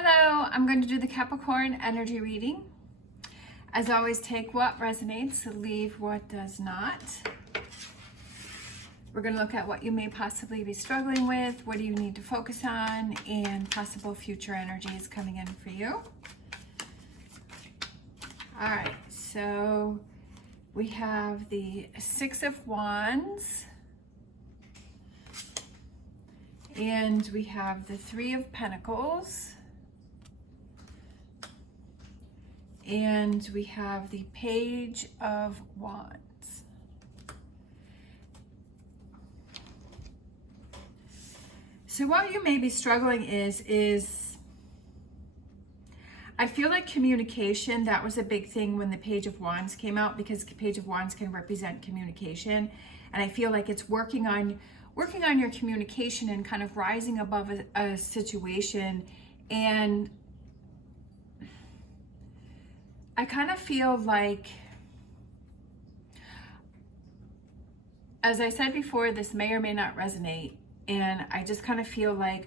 Hello, I'm going to do the Capricorn energy reading. As always, take what resonates, leave what does not. We're going to look at what you may possibly be struggling with, what do you need to focus on, and possible future energies coming in for you. All right, so we have the Six of Wands, and we have the Three of Pentacles, and we have the Page of Wands. So what you may be struggling is I feel like communication, that was a big thing when the Page of Wands came out, because Page of Wands can represent communication. And I feel like it's working on your communication and kind of rising above a situation. And I kind of feel like, as I said before, this may or may not resonate. And I just kind of feel like,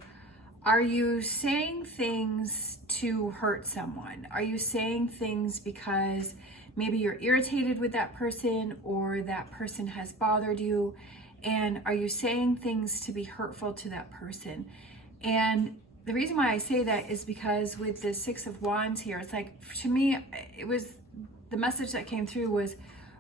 are you saying things to hurt someone? Are you saying things because maybe you're irritated with that person or that person has bothered you? And are you saying things to be hurtful to that person? And the reason why I say that is because with the Six of Wands here, it's like, to me, it was, the message that came through was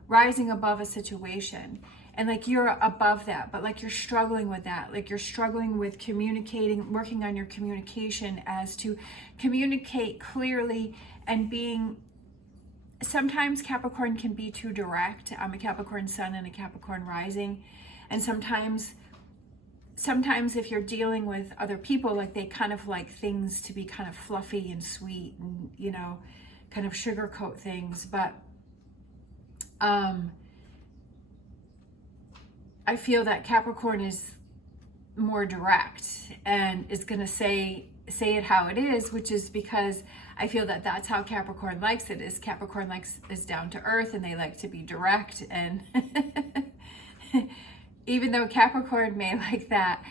rising above a situation. And like, you're above that, but like, you're struggling with that. Like, you're struggling with communicating, working on your communication as to communicate clearly and being, sometimes Capricorn can be too direct. I'm a Capricorn sun and a Capricorn rising. And sometimes if you're dealing with other people, like, they kind of like things to be kind of fluffy and sweet and, you know, kind of sugarcoat things. But I feel that Capricorn is more direct and is going to say it how it is, which is because I feel that that's how Capricorn likes it. Is Capricorn is down to earth, and they like to be direct. And even though Capricorn may like that,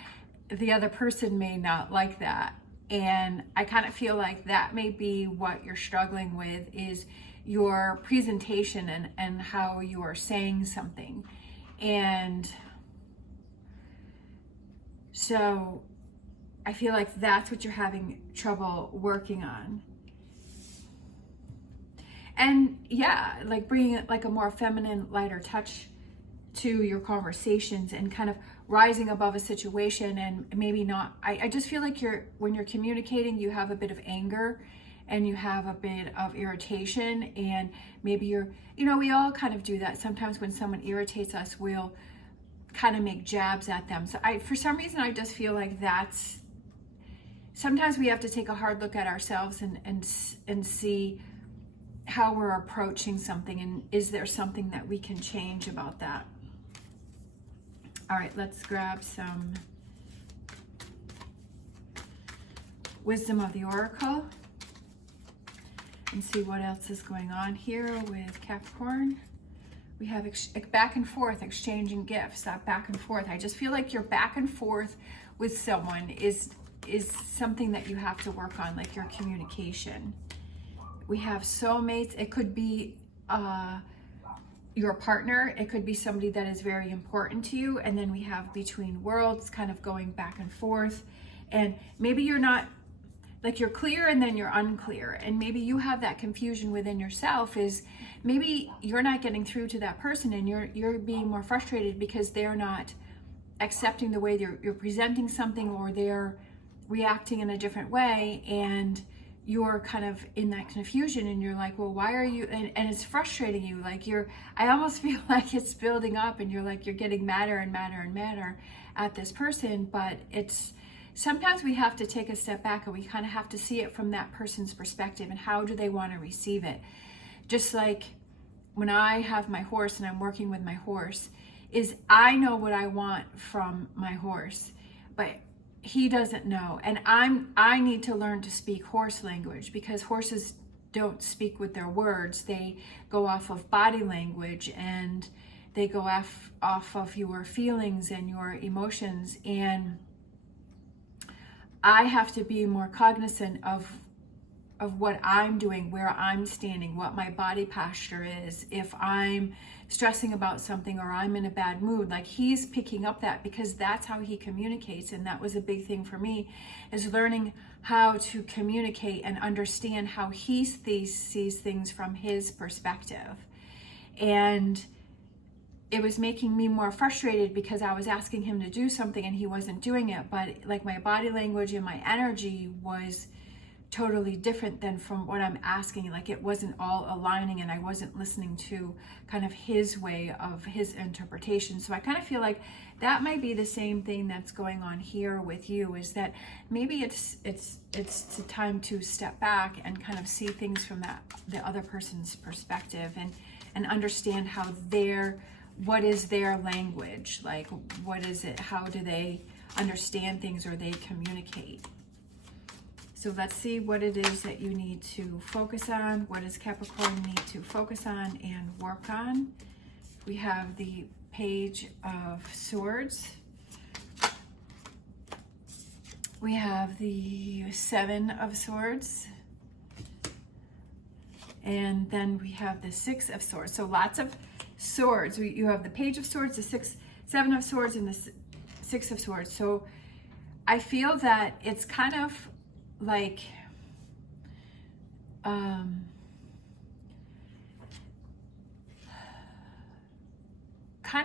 the other person may not like that. And I kind of feel like that may be what you're struggling with, is your presentation and how you are saying something. And so I feel like that's what you're having trouble working on. And yeah, like bringing like a more feminine, lighter touch to your conversations and kind of rising above a situation. And maybe not, I just feel like when you're communicating, you have a bit of anger and you have a bit of irritation, and maybe we all kind of do that. Sometimes when someone irritates us, we'll kind of make jabs at them. So for some reason, I just feel like sometimes we have to take a hard look at ourselves and see how we're approaching something, and is there something that we can change about that? All right, let's grab some wisdom of the Oracle and see what else is going on here with Capricorn. We have back and forth, exchanging gifts, that back and forth. I just feel like your back and forth with someone is something that you have to work on, like your communication. We have soulmates. It could be your partner. It could be somebody that is very important to you. And then we have between worlds, kind of going back and forth. And maybe you're not, like, you're clear and then you're unclear. And maybe you have that confusion within yourself, is maybe you're not getting through to that person, and you're being more frustrated because they're not accepting the way you're presenting something, or they're reacting in a different way. And you're kind of in that confusion, and you're like, well, why are you, and it's frustrating you. Like, I almost feel like it's building up, and you're getting madder and madder and madder at this person. But sometimes we have to take a step back, and we kind of have to see it from that person's perspective, and how do they want to receive it. Just like when I have my horse and I'm working with my horse, is I know what I want from my horse, but he doesn't know. And I need to learn to speak horse language, because horses don't speak with their words. They go off of body language, and they go off of your feelings and your emotions. And I have to be more cognizant of of what I'm doing, where I'm standing, what my body posture is, if I'm stressing about something or I'm in a bad mood. Like, he's picking up that, because that's how he communicates. And that was a big thing for me, is learning how to communicate and understand how he sees things from his perspective. And it was making me more frustrated because I was asking him to do something and he wasn't doing it. But like, my body language and my energy was totally different than from what I'm asking. Like, it wasn't all aligning, and I wasn't listening to kind of his way of his interpretation. So I kind of feel like that might be the same thing that's going on here with you, is that maybe it's the time to step back and kind of see things from the other person's perspective, and understand how what is their language, like, what is it, how do they understand things, or they communicate. So let's see what it is that you need to focus on. What does Capricorn need to focus on and work on? We have the Page of Swords. We have the Seven of Swords. And then we have the Six of Swords. So lots of swords. You have the Page of Swords, the Seven of Swords, and the Six of Swords. So I feel that it's kind of like kind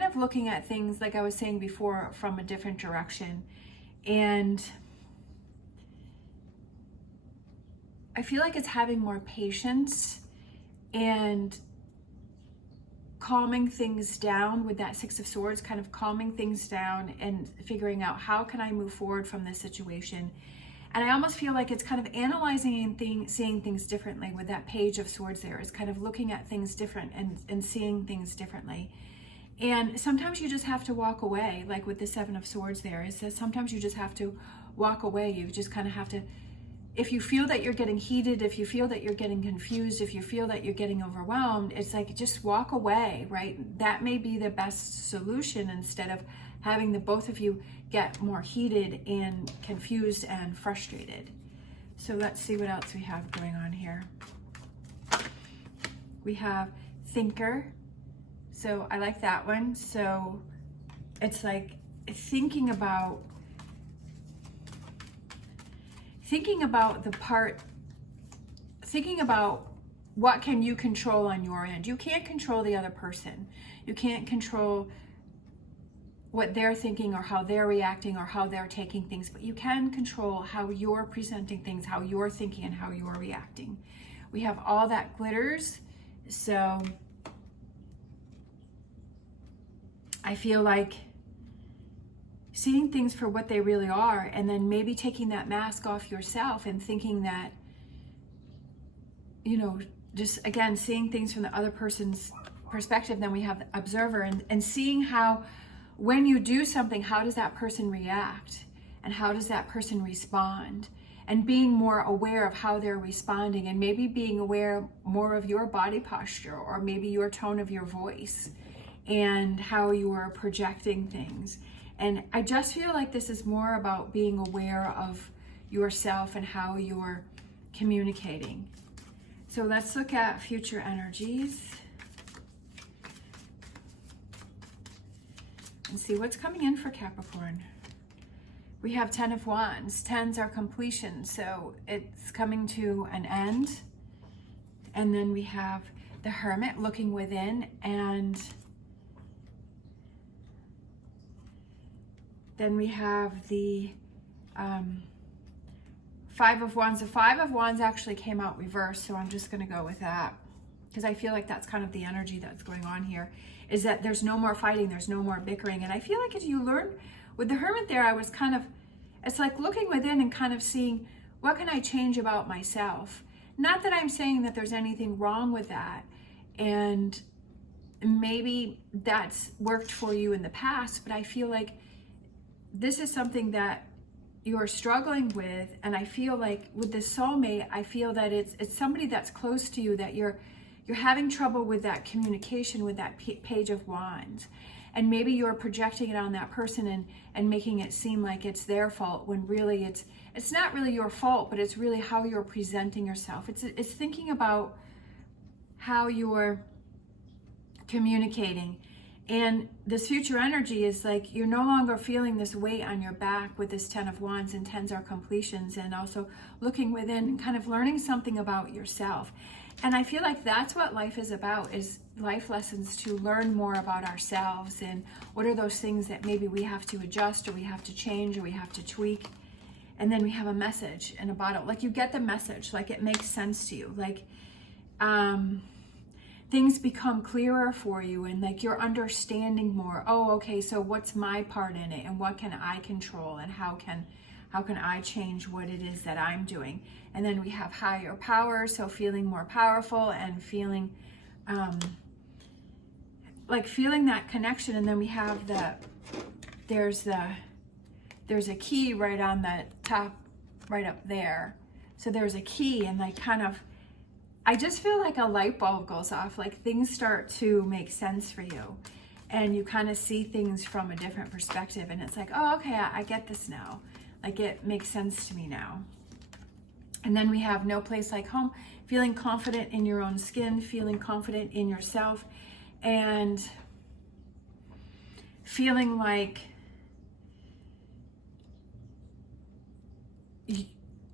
of looking at things, like I was saying before, from a different direction. And I feel like it's having more patience and calming things down with that Six of Swords, kind of calming things down and figuring out, how can I move forward from this situation? And I almost feel like it's kind of analyzing and seeing things differently with that Page of Swords there. It's kind of looking at things different and seeing things differently. And sometimes you just have to walk away, like with the Seven of Swords there. It says sometimes you just have to walk away. You just kind of have to, if you feel that you're getting heated, if you feel that you're getting confused, if you feel that you're getting overwhelmed, it's like, just walk away, right? That may be the best solution, instead of having the both of you get more heated and confused and frustrated. So let's see what else we have going on here. We have Thinker. So I like that one. So it's like thinking about what can you control on your end. You can't control the other person. You can't control what they're thinking or how they're reacting or how they're taking things, but you can control how you're presenting things, how you're thinking, and how you're reacting. We have all that glitters. So I feel like seeing things for what they really are, and then maybe taking that mask off yourself and thinking that, you know, just again, seeing things from the other person's perspective. Then we have the Observer, and seeing how, when you do something, how does that person react and how does that person respond, and being more aware of how they're responding, and maybe being aware more of your body posture, or maybe your tone of your voice and how you are projecting things. And I just feel like this is more about being aware of yourself and how you're communicating. So let's look at future energies and see what's coming in for Capricorn. We have 10 of Wands. 10s are completion, so it's coming to an end. And then we have the Hermit looking within, and then we have the 5 of Wands. The 5 of Wands actually came out reversed, so I'm just going to go with that, because I feel like that's kind of the energy that's going on here, is that there's no more fighting, there's no more bickering. And I feel like as you learn with the Hermit there, I was kind of, it's like looking within and kind of seeing, what can I change about myself? Not that I'm saying that there's anything wrong with that, and maybe that's worked for you in the past, but I feel like this is something that you're struggling with. And I feel like with the soulmate, I feel that it's somebody that's close to you, that you're having trouble with that communication with that Page of Wands. and maybe you're projecting it on that person and making it seem like it's their fault, when really it's not really your fault, but it's really how you're presenting yourself. It's thinking about how you're communicating. And this future energy is like, you're no longer feeling this weight on your back with this 10 of Wands, and 10s are completions, and also looking within and kind of learning something about yourself. And I feel like that's what life is about, is life lessons to learn more about ourselves, and what are those things that maybe we have to adjust, or we have to change, or we have to tweak. And then we have a message in a bottle. Like, you get the message, like it makes sense to you. Like, things become clearer for you, and like you're understanding more. Oh, okay, so what's my part in it, and what can I control, and how can I change what it is that I'm doing? And then we have higher power, so feeling more powerful and feeling like feeling that connection. And then we have there's a key right on the top, right up there. So there's a key, and like kind of, I just feel like a light bulb goes off, like things start to make sense for you, and you kind of see things from a different perspective, and it's like, oh, okay, I get this now. Like, it makes sense to me now. And then we have no place like home, feeling confident in your own skin, feeling confident in yourself, and feeling like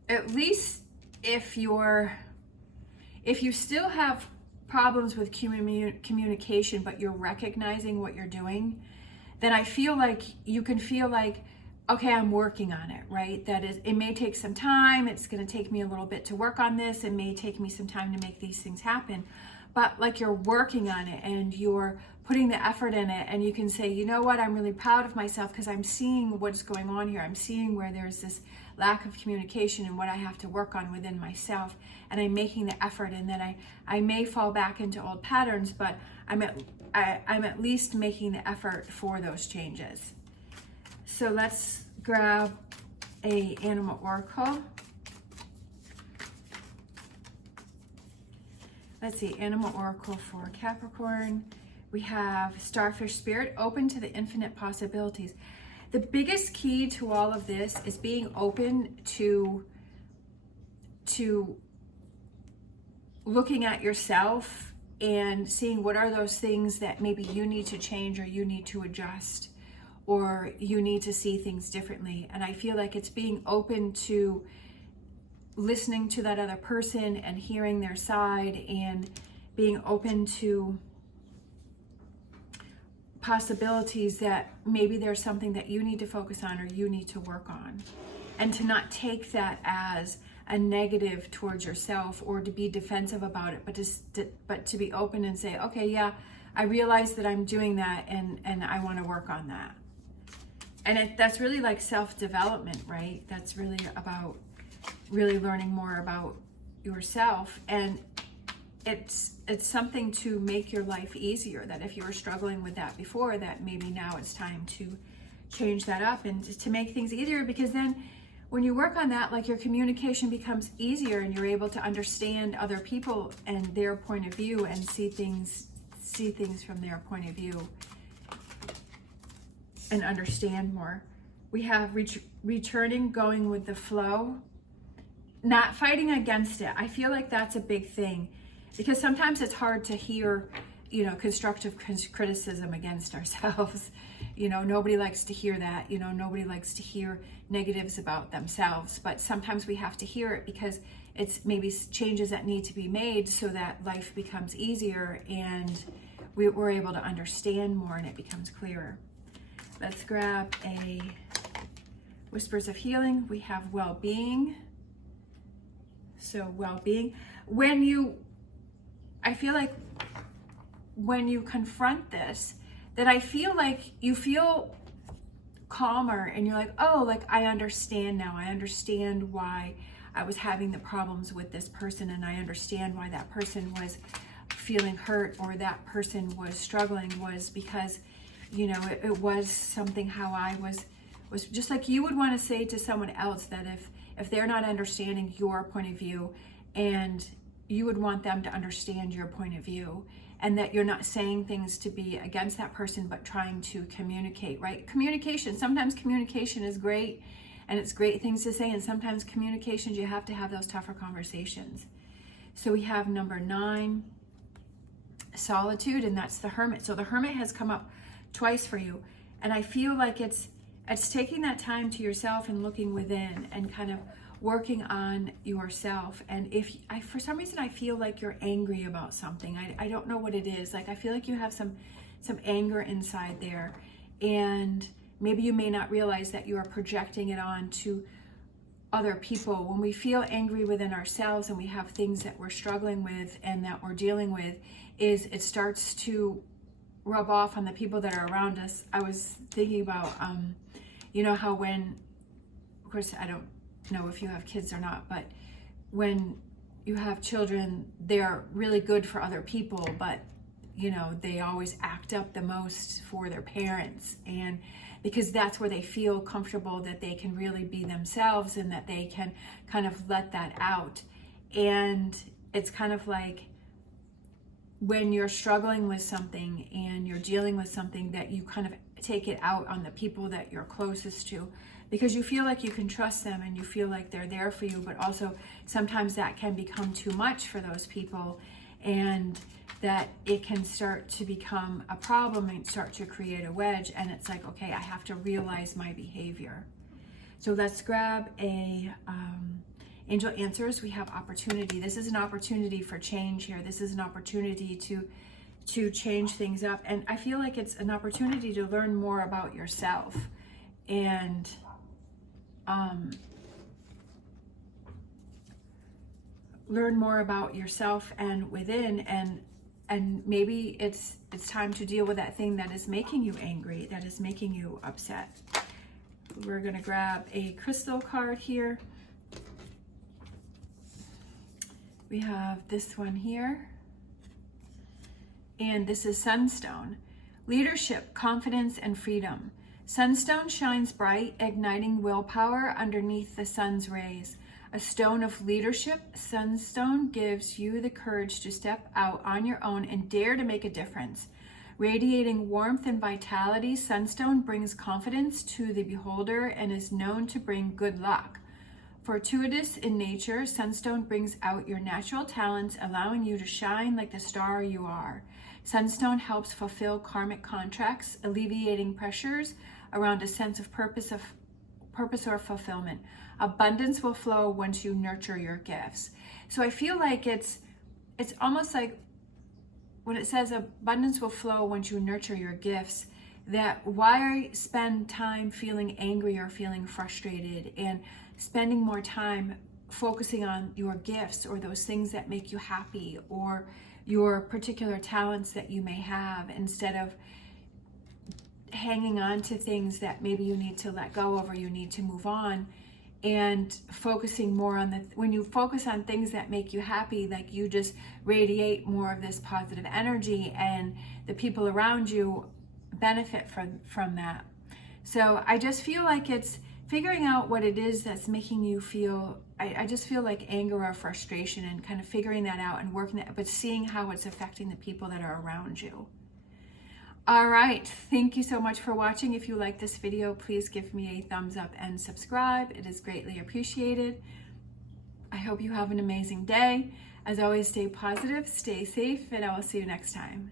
at least if you still have problems with communication, but you're recognizing what you're doing, then I feel like you can feel like, okay, I'm working on it, right? That is, it may take some time. It's going to take me a little bit to work on this. It may take me some time to make these things happen, but like you're working on it, and you're putting the effort in it, and you can say, you know what, I'm really proud of myself because I'm seeing what's going on here. I'm seeing where there's this lack of communication and what I have to work on within myself, and I'm making the effort. And then I may fall back into old patterns, but I'm at least making the effort for those changes. So let's grab a animal oracle. Let's see, animal oracle for Capricorn. We have starfish spirit, open to the infinite possibilities. The biggest key to all of this is being open to looking at yourself and seeing what are those things that maybe you need to change, or you need to adjust, or you need to see things differently. And I feel like it's being open to listening to that other person and hearing their side, and being open to possibilities that maybe there's something that you need to focus on, or you need to work on, and to not take that as a negative towards yourself, or to be defensive about it, but to be open and say, okay, yeah, I realize that I'm doing that, and I want to work on that. And that's really like self-development, right? That's really about really learning more about yourself, and it's something to make your life easier, that if you were struggling with that before, that maybe now it's time to change that up and to make things easier, because then when you work on that, like your communication becomes easier, and you're able to understand other people and their point of view, and see things from their point of view, and understand more. We have returning, going with the flow, not fighting against it. I feel like that's a big thing, because sometimes it's hard to hear, constructive criticism against ourselves. Nobody likes to hear that. Nobody likes to hear negatives about themselves, but sometimes we have to hear it because it's maybe changes that need to be made so that life becomes easier, and we're able to understand more, and it becomes clearer. Let's grab a Whispers of Healing. We have well-being. So well-being. I feel like when you confront this, that I feel like you feel calmer, and you're like, oh, like I understand now. I understand why I was having the problems with this person, and I understand why that person was feeling hurt, or that person was struggling, was because it was something how I was just like you would want to say to someone else, that if they're not understanding your point of view, and you would want them to understand your point of view, and that you're not saying things to be against that person, but trying to communicate, right? Communication, sometimes communication is great, and it's great things to say, and sometimes communications, you have to have those tougher conversations. So we have number 9, solitude, and that's the Hermit. So the Hermit has come up twice for you, and I feel like it's taking that time to yourself and looking within and kind of working on yourself. And for some reason I feel like you're angry about something. I don't know what it is. Like, I feel like you have some anger inside there, and maybe you may not realize that you are projecting it on to other people. When we feel angry within ourselves and we have things that we're struggling with and that we're dealing with, it starts to rub off on the people that are around us. I was thinking about, you know how when, of course, I don't know if you have kids or not, but when you have children, they're really good for other people, but you know, they always act up the most for their parents, and because that's where they feel comfortable that they can really be themselves and that they can kind of let that out. And it's kind of like when you're struggling with something and you're dealing with something, that you kind of take it out on the people that you're closest to, because you feel like you can trust them and you feel like they're there for you, but also sometimes that can become too much for those people, and that it can start to become a problem and start to create a wedge. And it's like, okay, I have to realize my behavior. So let's grab a Angel Answers. We have opportunity. This is an opportunity for change here. This is an opportunity to change things up. And I feel like it's an opportunity to learn more about yourself and learn more about yourself and within, and maybe it's time to deal with that thing that is making you angry, that is making you upset. We're going to grab a crystal card here. We have this one here, and this is Sunstone. Leadership, confidence, and freedom. Sunstone shines bright, igniting willpower underneath the sun's rays. A stone of leadership, Sunstone gives you the courage to step out on your own and dare to make a difference. Radiating warmth and vitality, Sunstone brings confidence to the beholder and is known to bring good luck. Fortuitous in nature, Sunstone brings out your natural talents, allowing you to shine like the star you are. Sunstone helps fulfill karmic contracts, alleviating pressures around a sense of purpose or fulfillment. Abundance will flow once you nurture your gifts. So I feel like it's almost like when it says abundance will flow once you nurture your gifts, that why spend time feeling angry or feeling frustrated, and spending more time focusing on your gifts or those things that make you happy or your particular talents that you may have, instead of hanging on to things that maybe you need to let go of or you need to move on, and focusing more on when you focus on things that make you happy, like you just radiate more of this positive energy, and the people around you benefit from that. So I just feel like it's figuring out what it is that's making you feel, I just feel like anger or frustration, and kind of figuring that out and working that, but seeing how it's affecting the people that are around you. All right, thank you so much for watching. If you like this video, please give me a thumbs up and subscribe. It is greatly appreciated. I hope you have an amazing day. As always, stay positive, stay safe, and I will see you next time.